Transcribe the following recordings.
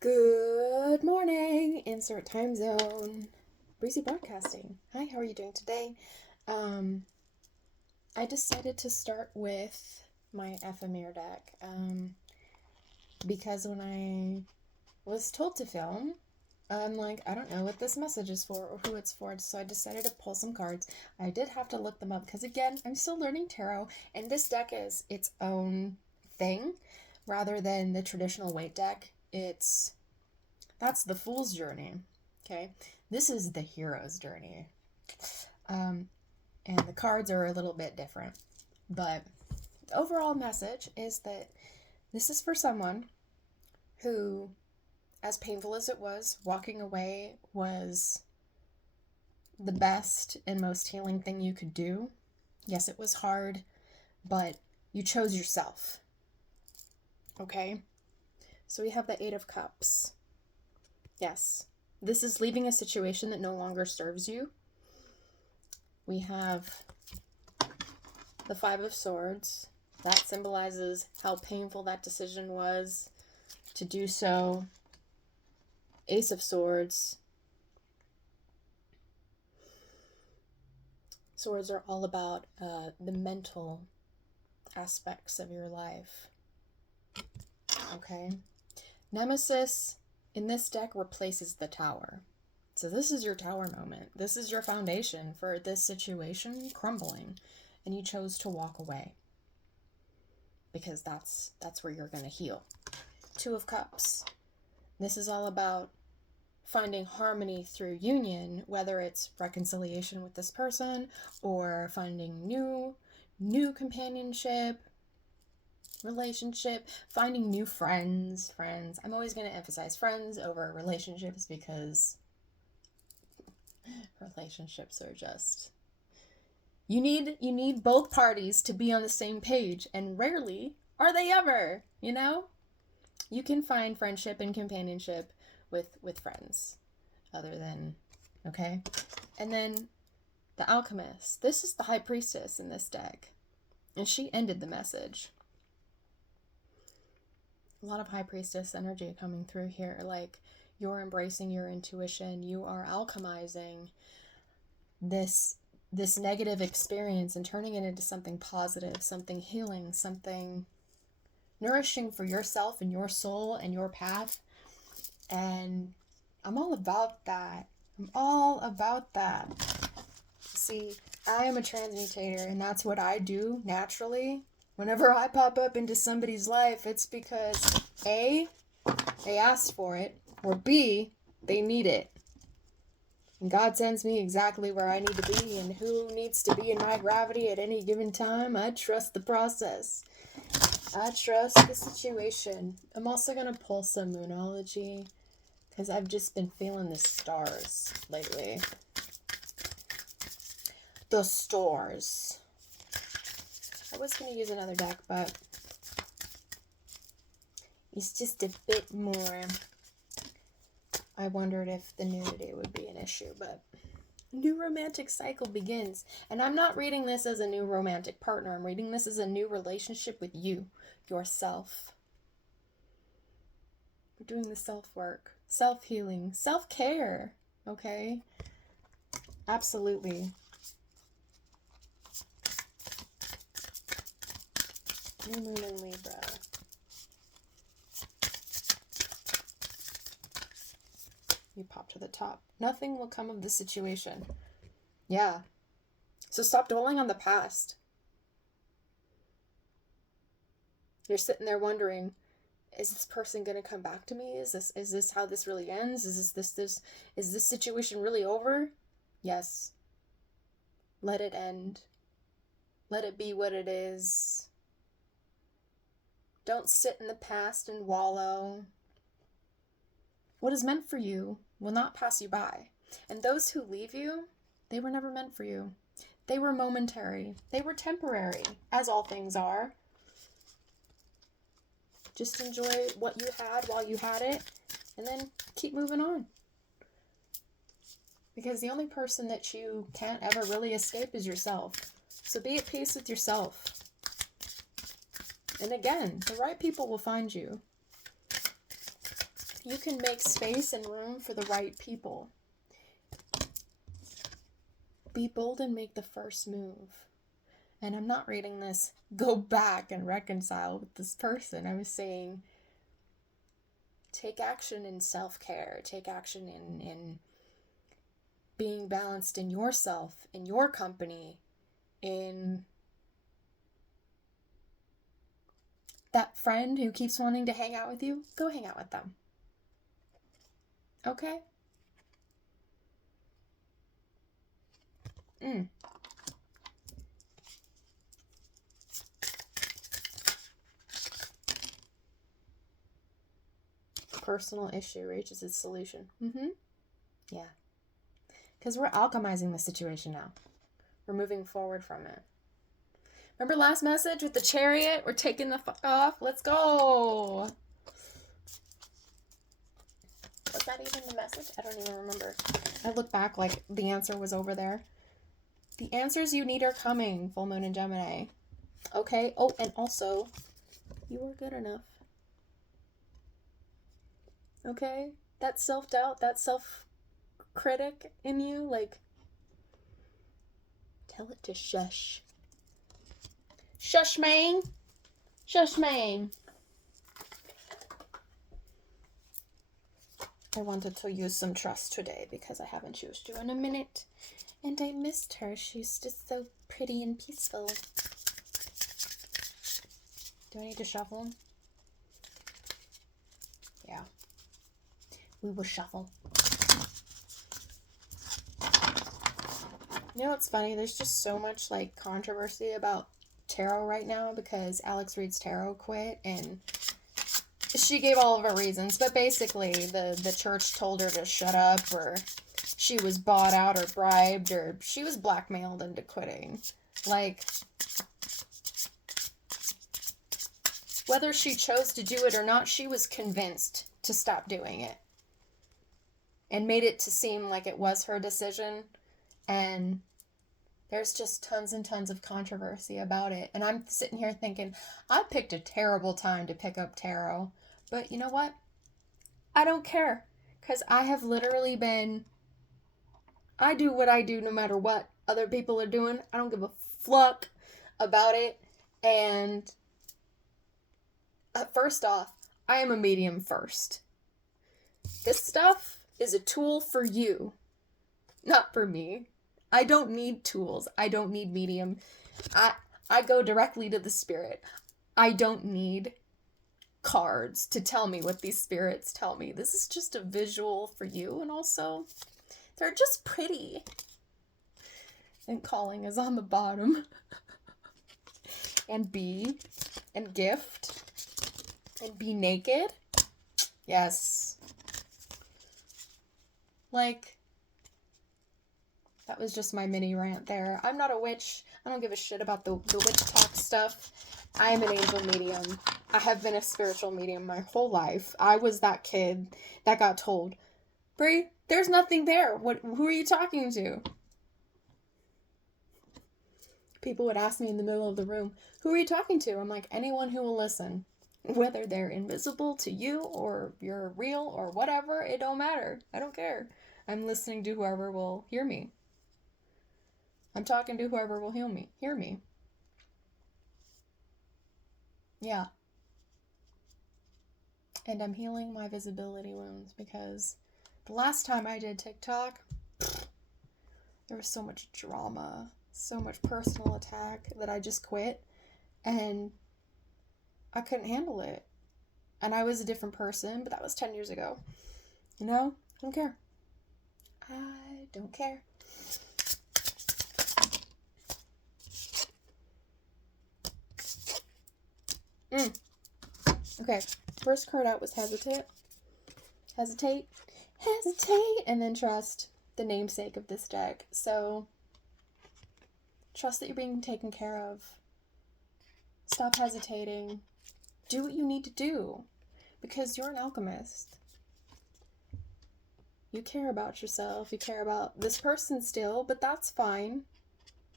Good morning, insert time zone. Breezy Broadcasting. Hi, how are you doing today? I decided to start with my Ephemere deck because when I was told to film, I'm like, I don't know what this message is for or who it's for, so I decided to pull some cards. I did have to look them up because, again, I'm still learning tarot, and this deck is its own thing rather than the traditional weight deck. That's the fool's journey, okay? This is the hero's journey. And the cards are a little bit different. But the overall message is that this is for someone who, as painful as it was, walking away was the best and most healing thing you could do. Yes, it was hard, but you chose yourself. Okay? So we have the Eight of Cups. Yes, this is leaving a situation that no longer serves you. We have the Five of Swords. That symbolizes how painful that decision was to do so. Ace of Swords. Swords are all about the mental aspects of your life. Okay? Nemesis in this deck replaces the Tower. So this is your Tower moment. This is your foundation for this situation crumbling. And you chose to walk away. Because that's where you're going to heal. Two of Cups. This is all about finding harmony through union, whether it's reconciliation with this person or finding new companionship, relationship, finding new friends. I'm always going to emphasize friends over relationships because relationships are just... You need both parties to be on the same page, and rarely are they ever, you know? You can find friendship and companionship with friends other than, okay? And then the Alchemist. This is the HighPriestess in this deck, and she ended the message. A lot of HighPriestess energy coming through here, like you're embracing your intuition, you are alchemizing this negative experience and turning it into something positive, something healing, something nourishing for yourself and your soul and your path. And I'm all about that. See, I am a transmutator, and that's what I do naturally. Whenever I pop up into somebody's life, it's because A, they asked for it, or B, they need it. And God sends me exactly where I need to be, and who needs to be in my gravity at any given time. I trust the process. I trust the situation. I'm also going to pull some Moonology, because I've just been feeling the stars lately. The stars. I was going to use another deck, but it's just a bit more. I wondered if the nudity would be an issue, but a new romantic cycle begins. And I'm not reading this as a new romantic partner. I'm reading this as a new relationship with you, yourself. We're doing the self-work, self-healing, self-care, okay? Absolutely. New moon in Libra. You pop to the top. Nothing will come of this situation. Yeah. So stop dwelling on the past. You're sitting there wondering, is this person going to come back to me? Is this how this really ends? Is this situation really over? Yes. Let it end. Let it be what it is. Don't sit in the past and wallow. What is meant for you will not pass you by. And those who leave you, they were never meant for you. They were momentary. They were temporary, as all things are. Just enjoy what you had while you had it, and then keep moving on. Because the only person that you can't ever really escape is yourself. So be at peace with yourself. And again, the right people will find you. You can make space and room for the right people. Be bold and make the first move. And I'm not reading this, go back and reconcile with this person. I was saying, take action in self-care. Take action in being balanced in yourself, in your company, in that friend who keeps wanting to hang out with you. Go hang out with them. Okay? Personal issue reaches its solution. Yeah. Because we're alchemizing the situation now. We're moving forward from it. Remember last message with the chariot? We're taking the fuck off. Let's go. Was that even the message? I don't even remember. I look back like the answer was over there. The answers you need are coming, Full Moon and Gemini. Okay? Oh, and also, you are good enough. Okay? That self-doubt, that self-critic in you, like, tell it to shush. Shush, man. Shush, man. I wanted to use some trust today because I haven't used you in a minute. And I missed her. She's just so pretty and peaceful. Do I need to shuffle? Yeah. We will shuffle. You know what's funny? There's just so much like controversy about tarot right now because Alex Reed's Tarot quit, and she gave all of her reasons, but basically the church told her to shut up, or she was bought out or bribed, or she was blackmailed into quitting. Like, whether she chose to do it or not, she was convinced to stop doing it and made it to seem like it was her decision. And there's just tons and tons of controversy about it. And I'm sitting here thinking, I picked a terrible time to pick up tarot. But you know what? I don't care. Because I have literally been... I do what I do no matter what other people are doing. I don't give a fuck about it. And first off, I am a medium first. This stuff is a tool for you, not for me. I don't need tools. I don't need medium. I go directly to the spirit. I don't need cards to tell me what these spirits tell me. This is just a visual for you, and also they're just pretty. And calling is on the bottom. And be, and gift, and be naked. Yes. Like, that was just my mini rant there. I'm not a witch. I don't give a shit about the witch talk stuff. I am an angel medium. I have been a spiritual medium my whole life. I was that kid that got told, Brie, there's nothing there. Who are you talking to? People would ask me in the middle of the room, who are you talking to? I'm like, anyone who will listen. Whether they're invisible to you or you're real or whatever, it don't matter. I don't care. I'm listening to whoever will hear me. I'm talking to whoever will hear me. Yeah. And I'm healing my visibility wounds because the last time I did TikTok, there was so much drama, so much personal attack that I just quit, and I couldn't handle it. And I was a different person, but that was 10 years ago. You know? I don't care. I don't care. Okay, first card out was hesitate, and then trust, the namesake of this deck. So, trust that you're being taken care of. Stop hesitating. Do what you need to do, because you're an alchemist. You care about yourself, you care about this person still, but that's fine.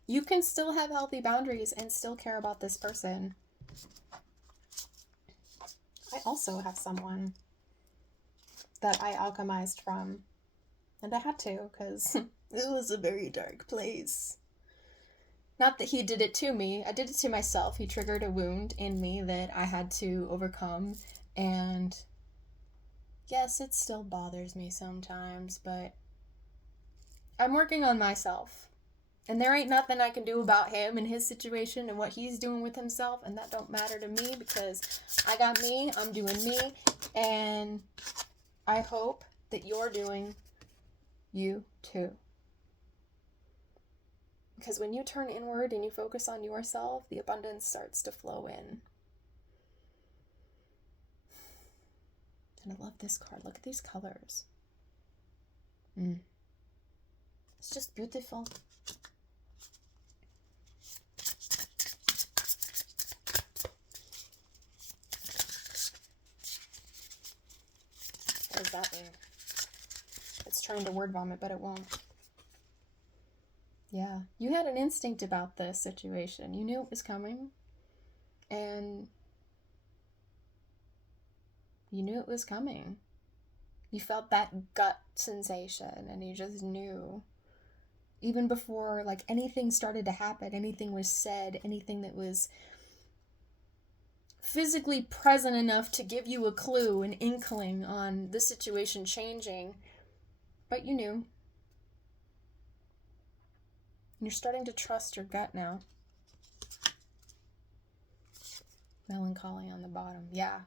You can still have healthy boundaries and still care about this person. I also have someone that I alchemized from. And I had to, because it was a very dark place. Not that he did it to me, I did it to myself. He triggered a wound in me that I had to overcome, and yes, it still bothers me sometimes, but I'm working on myself. And there ain't nothing I can do about him and his situation and what he's doing with himself, and that don't matter to me because I got me, I'm doing me, and I hope that you're doing you too. Because when you turn inward and you focus on yourself, the abundance starts to flow in. And I love this card. Look at these colors. It's just beautiful. What does that mean? It's trying to word vomit, but it won't. Yeah, you had an instinct about this situation. You knew it was coming, and you knew it was coming. You felt that gut sensation, and you just knew. Even before, like, anything started to happen, anything was said, anything that was physically present enough to give you a clue, an inkling on the situation changing, but you knew. You're starting to trust your gut now. Melancholy on the bottom. Yeah,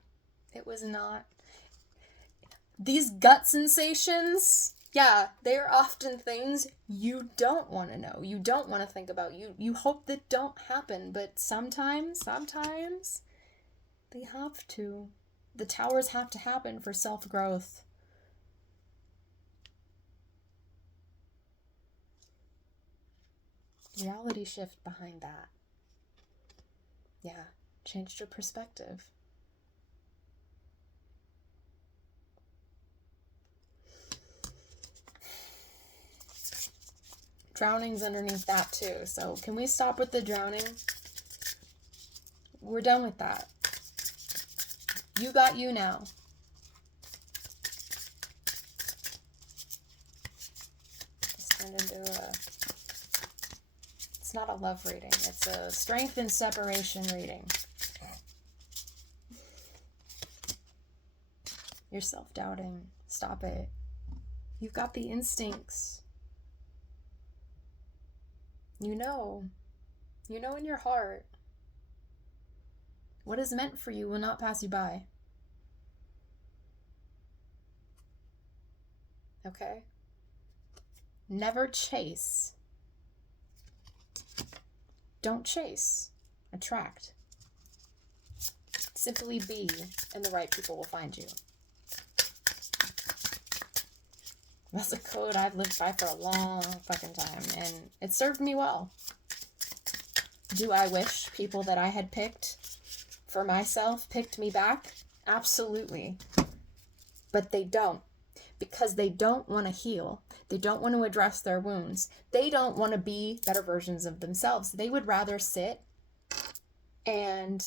it was not. These gut sensations, yeah, they are often things you don't want to know. You don't want to think about. You hope that don't happen, but sometimes they have to. The towers have to happen for self-growth. Reality shift behind that. Yeah, changed your perspective. Drowning's underneath that too, so can we stop with the drowning? We're done with that. You got you now. It's turned into it's not a love reading, it's a strength and separation reading. You're self-doubting. Stop it. You've got the instincts. You know in your heart, what is meant for you will not pass you by. Okay? Never chase. Don't chase. Attract. Simply be, and the right people will find you. That's a code I've lived by for a long fucking time, and it served me well. Do I wish people that I had picked for myself picked me back? Absolutely. But they don't. Because they don't want to heal. They don't want to address their wounds. They don't want to be better versions of themselves. They would rather sit and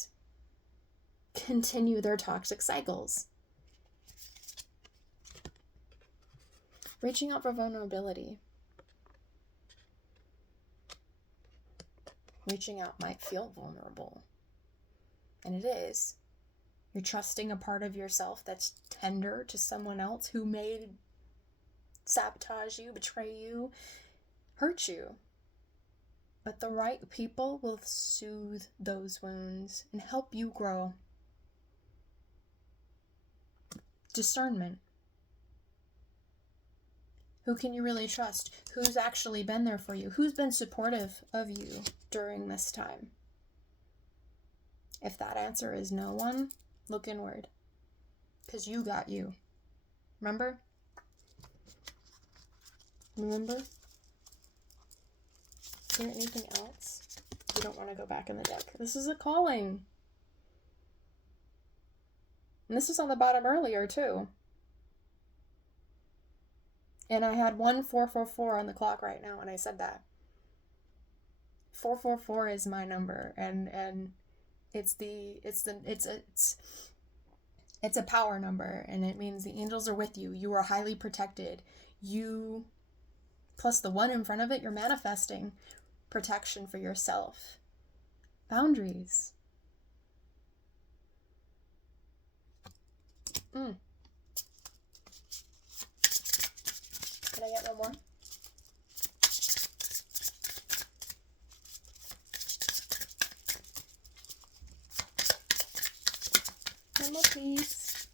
continue their toxic cycles. Reaching out for vulnerability. Reaching out might feel vulnerable. And it is. You're trusting a part of yourself that's tender to someone else who may sabotage you, betray you, hurt you. But the right people will soothe those wounds and help you grow. Discernment. Who can you really trust? Who's actually been there for you? Who's been supportive of you during this time? If that answer is no one, look inward. Because you got you. Remember? Remember? Is there anything else? You don't want to go back in the deck. This is a calling. And this was on the bottom earlier, too. And I had 1444 on the clock right now when I said that. 444 is my number, and it's It's a power number, and it means the angels are with you. You are highly protected. You, plus the 1 in front of it, you're manifesting protection for yourself. Boundaries. Can I get one more? One more, please.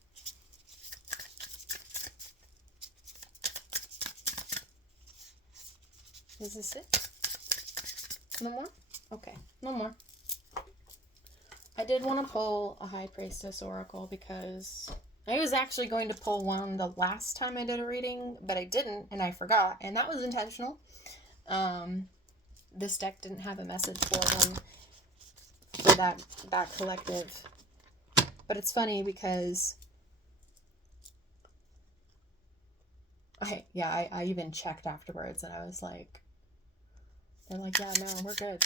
Is this it? No more? Okay, no more. I did want to pull a High Priestess Oracle because I was actually going to pull one the last time I did a reading, but I didn't, and I forgot, and that was intentional. This deck didn't have a message for them, for that collective. But it's funny because I even checked afterwards, and I was like, they're like, yeah, no, we're good.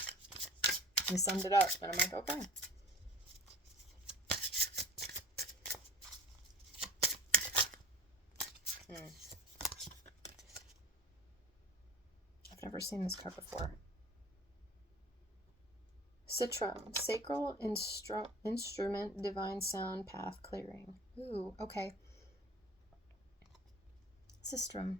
You summed it up, and I'm like, okay. I've never seen this card before. Citrum, sacral instrument, divine sound, path clearing. Ooh, okay. Sistrum.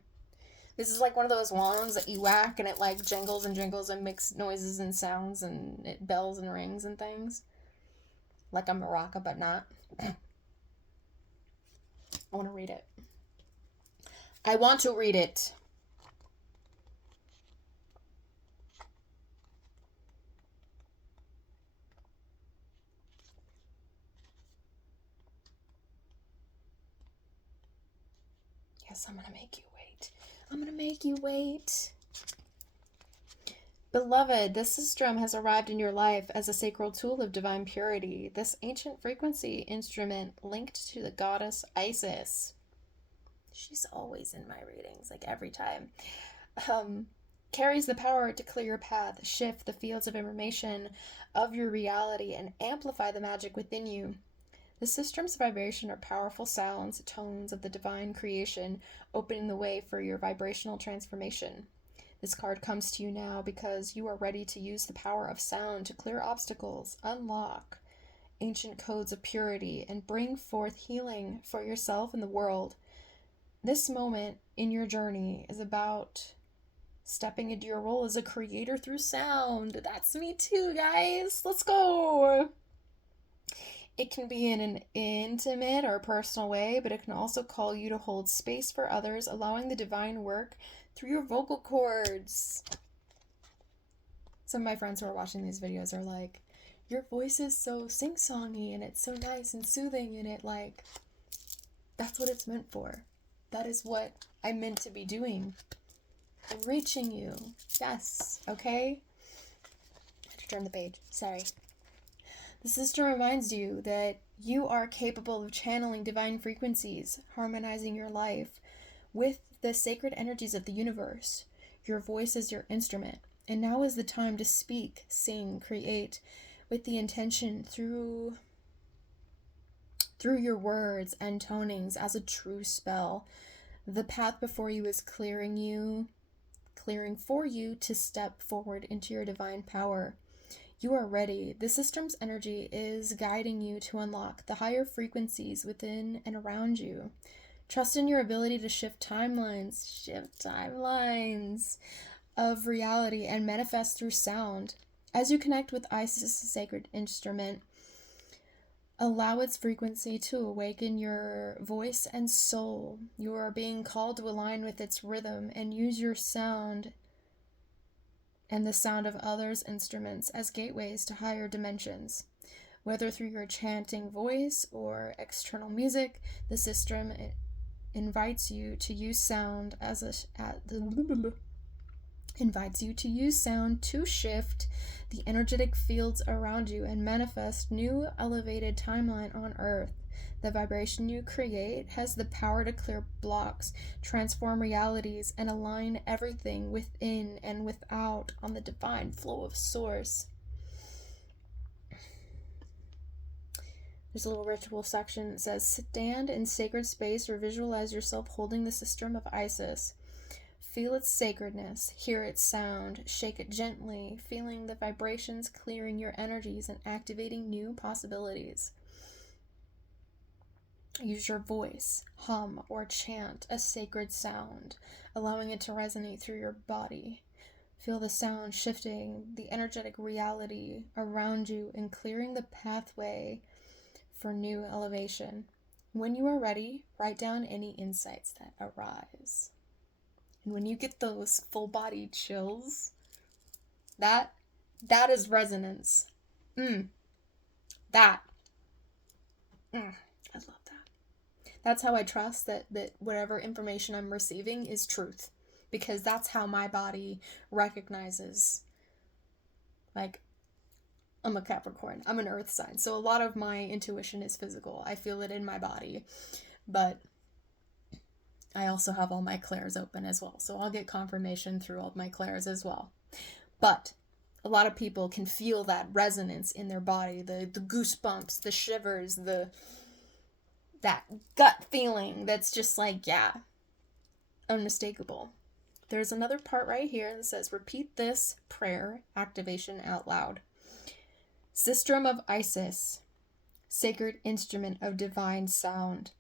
This is like one of those wands that you whack and it like jingles and jingles and makes noises and sounds and it bells and rings and things. Like a maraca, but not. I want to read it. I want to read it. Yes, I'm going to make you wait. I'm going to make you wait. Beloved, this sistrum has arrived in your life as a sacred tool of divine purity. This ancient frequency instrument linked to the goddess Isis. She's always in my readings, like every time. Carries the power to clear your path, shift the fields of information of your reality, and amplify the magic within you. The sistrum's vibration are powerful sounds, tones of the divine creation, opening the way for your vibrational transformation. This card comes to you now because you are ready to use the power of sound to clear obstacles, unlock ancient codes of purity, and bring forth healing for yourself and the world. This moment in your journey is about stepping into your role as a creator through sound. That's me too, guys. Let's go. It can be in an intimate or personal way, but it can also call you to hold space for others, allowing the divine work through your vocal cords. Some of my friends who are watching these videos are like, your voice is so sing-songy and it's so nice and soothing, and it like, that's what it's meant for. That is what I'm meant to be doing. I'm reaching you. Yes, okay? I had to turn the page. Sorry. The sister reminds you that you are capable of channeling divine frequencies, harmonizing your life with the sacred energies of the universe. Your voice is your instrument, and now is the time to speak, sing, create with the intention through your words and tonings as a true spell. The path before you is clearing for you to step forward into your divine power. You are ready. The system's energy is guiding you to unlock the higher frequencies within and around you. Trust in your ability to shift timelines of reality and manifest through sound. As you connect with Isis' sacred instrument, allow its frequency to awaken your voice and soul. You are being called to align with its rhythm and use your sound and the sound of others' instruments as gateways to higher dimensions. Whether through your chanting voice or external music, the system invites you to use sound to shift the energetic fields around you and manifest new elevated timeline on Earth. The vibration you create has the power to clear blocks, transform realities, and align everything within and without on the divine flow of Source. There's a little ritual section that says, stand in sacred space or visualize yourself holding the sistrum of Isis. Feel its sacredness, hear its sound, shake it gently, feeling the vibrations clearing your energies and activating new possibilities. Use your voice, hum or chant a sacred sound, allowing it to resonate through your body. Feel the sound shifting the energetic reality around you and clearing the pathway for new elevation. When you are ready, write down any insights that arise. And when you get those full body chills, that is resonance. I love that. That's how I trust that whatever information I'm receiving is truth, because that's how my body recognizes. Like, I'm a Capricorn, I'm an earth sign, so a lot of my intuition is physical. I feel it in my body, but I also have all my clairs open as well, so I'll get confirmation through all my clairs as well. But a lot of people can feel that resonance in their body, the goosebumps, the shivers, that gut feeling that's just like, yeah, unmistakable. There's another part right here that says, repeat this prayer activation out loud. Sistrum of Isis, sacred instrument of divine sound,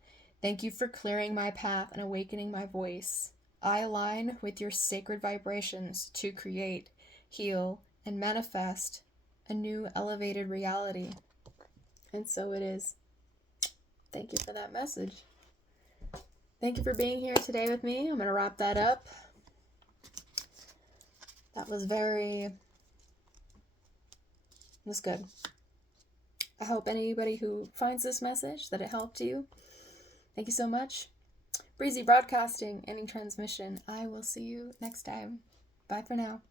thank you for clearing my path and awakening my voice. I align with your sacred vibrations to create, heal, and manifest a new elevated reality. And so it is. Thank you for that message. Thank you for being here today with me. I'm going to wrap that up. That was good. I hope anybody who finds this message that it helped you. Thank you so much. Breezy Broadcasting, ending transmission. I will see you next time. Bye for now.